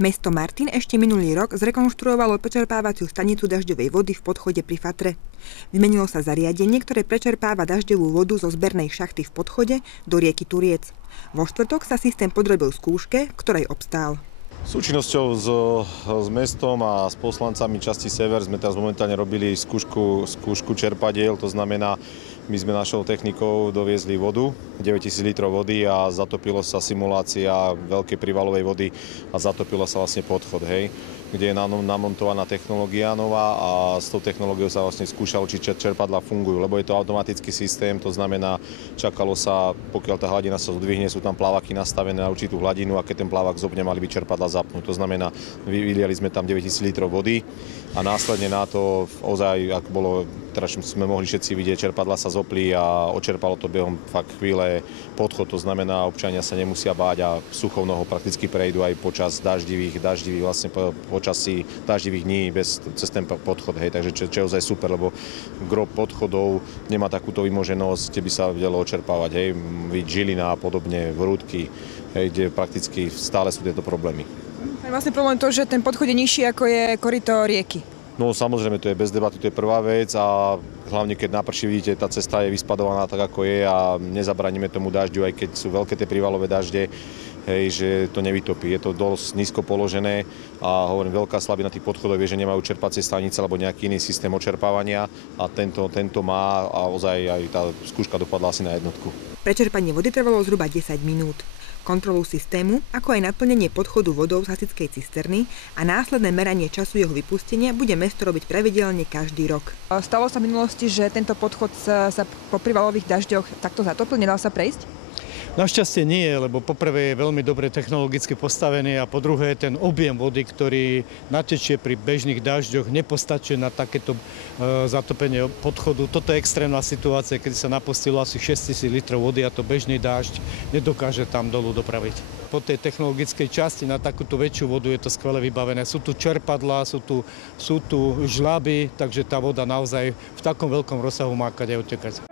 Mesto Martin ešte minulý rok zrekonštruovalo prečerpávaciu stanicu dažďovej vody v podchode pri Fatre. Vymenilo sa zariadenie, ktoré prečerpáva dažďovú vodu zo zbernej šachty v podchode do rieky Turiec. Vo štvrtok sa systém podrobil skúške, ktorej obstál. Súčinnosťou s mestom a s poslancami časti Sever sme teraz momentálne robili skúšku čerpadiel, to znamená, my sme našou technikou doviezli vodu, 9000 litrov vody a zatopilo sa simulácia veľkej prívalovej vody a zatopilo sa vlastne podchod, kde je namontovaná technológia nová a s tou technológiou sa vlastne skúšalo, či čerpadlá fungujú, lebo je to automatický systém, to znamená, čakalo sa, pokiaľ tá hladina sa zdvihne, sú tam plávaky nastavené na určitú hladinu a keď ten plávak zopne, mali by čerpadlá zapnúť. To znamená, vyliali sme tam 9000 litrov vody a následne na to ozaj, ak bolo, teraz sme mohli všetci vidieť, čerpadlá sa zopli a očerpalo to behom fakt chvíle podchod, to znamená, občania sa nemusia báť a suchou nohou prakticky prejdú aj počas daždivých vlastne počasí daždivých dní cez ten podchod, takže čo je ozaj super, lebo gro podchodov nemá takúto vymoženosť, kde by sa vedelo očerpávať, Žilina a podobne, Vrútky, kde prakticky stále sú tieto problémy. Je vlastne problém to, že ten podchod je nižší ako je koryto rieky. No samozrejme, to je bez debaty, to je prvá vec a hlavne keď naprší, vidíte, tá cesta je vyspadovaná tak, ako je a nezabraníme tomu dažďu, aj keď sú veľké tie prívalové dažde, že to nevytopí. Je to dosť nízko položené a hovorím, veľká slabina tých podchodov je, že nemajú čerpacie stanice alebo nejaký iný systém očerpávania a tento má a ozaj aj tá skúška dopadla asi na jednotku. Prečerpanie vody trvalo zhruba 10 minút. Kontrolu systému, ako aj naplnenie podchodu vodou z hasičskej cisterny a následné meranie času jeho vypustenia bude mesto robiť pravidelne každý rok. Stalo sa v minulosti, že tento podchod sa po prívalových dažďoch takto zatopil, nedal sa prejsť? Našťastie nie, lebo poprvé je veľmi dobre technologicky postavený a po druhé ten objem vody, ktorý natečie pri bežných dažďoch, nepostačuje na takéto zatopenie podchodu. Toto je extrémna situácia, keď sa napustilo asi 6000 litrov vody a to bežný dážď nedokáže tam dolu dopraviť. Po tej technologickej časti na takúto väčšiu vodu je to skvele vybavené. Sú tu čerpadlá, sú tu žľaby, takže tá voda naozaj v takom veľkom rozsahu má kade odtekať.